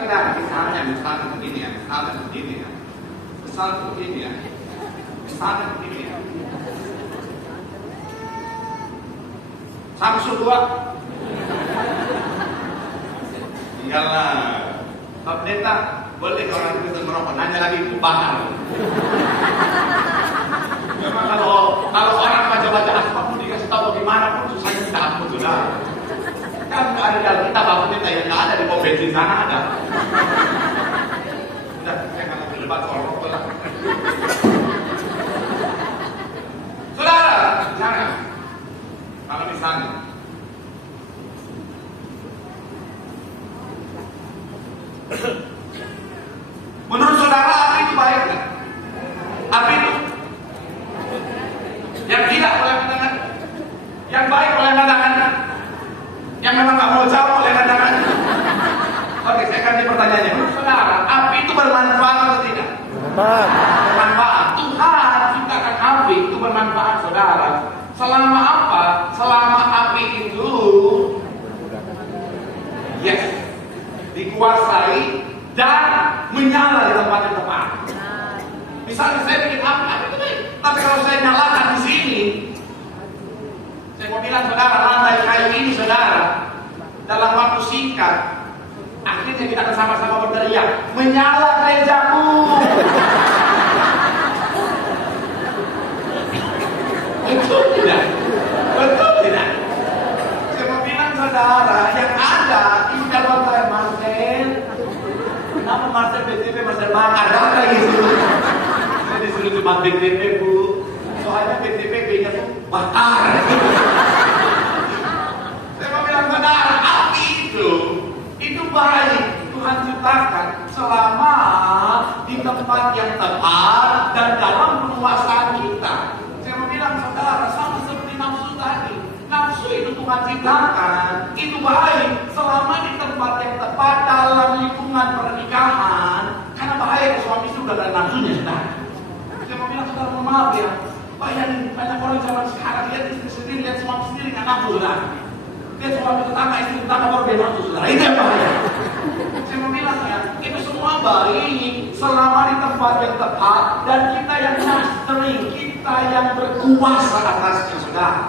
misalnya begini ya, misalnya begini ya. Samsung 2. Tinggallah. Pak Pendeta, boleh orang itu merokok, nanya lagi itu bakar. Memang kalau orang baca-baca asbab pun dikasih tahu bagaimana pun susahnya kita ampun sudah. Kan ada dalam kitab Pak Pendeta yang nggak ada di pom bensin sana ada. Udah, saya nggak mau debat soal rokok lah. Saudara, kalau misalnya menurut saudara api itu baik nggak? Api itu yang tidak boleh tangan, yang baik boleh tangan, yang memang nggak mau jawab boleh tangan. Oke, saya kasih pertanyaannya. Menurut saudara, api itu bermanfaat atau tidak? Bermanfaat. Tuhan ciptakan api itu bermanfaat, saudara. Selama apa? Selama api itu dikuasai dan menyala di tempat yang tepat. Misalnya saya bikin api itu baik. Tapi kalau saya nyalakan di sini, saya mau bilang saudara, lantai kayu ini saudara, dalam waktu singkat, akhirnya kita akan sama-sama berteriak, menyala gerejaku. Betul tidak? Betul tidak? Saya mau bilang saudara, yang ada itu dalam lantai Marcel. Kenapa Marcel BTP Marcel bakar? Ada gitu. Saya disuruh cuma BTP bu. Soalnya BTP B-nya tuh bakar. Saya mau bilang saudara, api itu baik. Tuhan ciptakan selama di tempat yang tepat dan dalam penguasaan kita. Saya mau bilang saudara, sama seperti nafsu tadi. Nafsu itu Tuhan ciptakan, itu baik selama di tempat yang tepat dalam lingkungan pernikahan. Karena bahaya suami sudah ada nafsunya saudara. Saya mau bilang saudara, mohon maaf ya, bayangin banyak orang zaman sekarang lihat istri sendiri, lihat suami sendiri nggak nafsu saudara. Lihat suami tetangga, istri tetangga baru dia nafsu saudara. Itu yang bahaya. Saya mau bilang ya, itu semua baik selama di tempat yang tepat dan kita yang mastering, kita yang berkuasa atasnya saudara.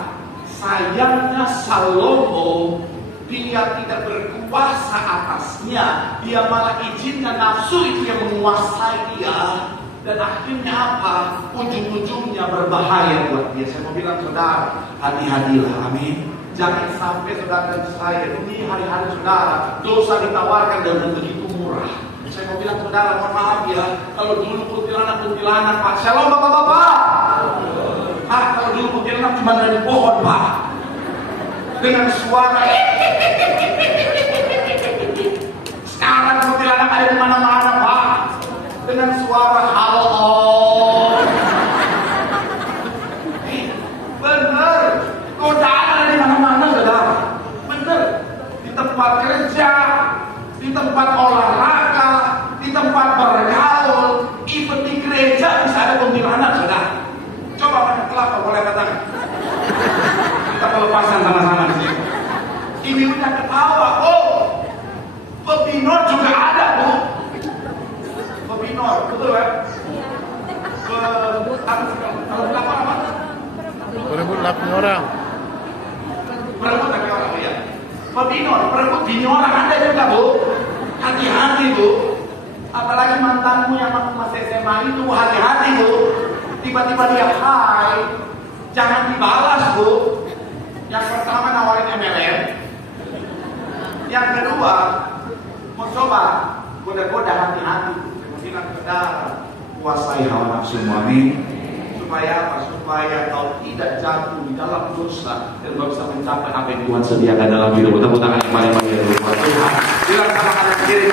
Sayangnya Salomo, dia tidak berkuasa atasnya, dia malah izinkan nafsu itu yang menguasai dia, dan akhirnya apa? Ujung-ujungnya berbahaya buat dia. Saya mau bilang saudara, hati-hatilah, amin. Jangan sampai saudara dan saya ini hari-hari saudara dosa ditawarkan dengan begitu murah. Saya mau bilang saudara, mohon maaf ya, kalau dulu kuntilanak Pak, shalom bapak-bapak. Pak, kalau dulu kuntilanak cuma dari pohon Pak, dengan suara. Sekarang kuntilanak ada di mana-mana Pak, dengan suara halo. Bener, godaan ada di mana-mana saudara. Bener, di tempat kerja, di tempat olahraga, di tempat bergaul, even di gereja bisa ada kuntilanak saudara. Coba pakai kelapa boleh katakan. Kita pelepasan sama-sama di sini. Ibu-ibunya ketawa. Oh, pebinor juga ada bu. Pebinor, betul kan? Kalau kelapa apa? Perebut laki orang. Perebut laki orang, oh ya. Pebinor, perebut bini orang ada juga bu. Hati-hati bu. Apalagi mantanmu yang masih SMA itu, hati-hati bu. Tiba-tiba dia hai, jangan dibalas bu. Yang pertama nawarin MLM, yang kedua mau coba goda-goda, hati-hati. Bilang saudara, kuasai hawa nafsumu, amin. Supaya apa? Supaya kau tidak jatuh di dalam dosa dan kau bisa mencapai apa yang Tuhan sediakan dalam hidup. Tepuk tangan yang paling banyak untuk Tuhan. Bilang sama kanan kiri,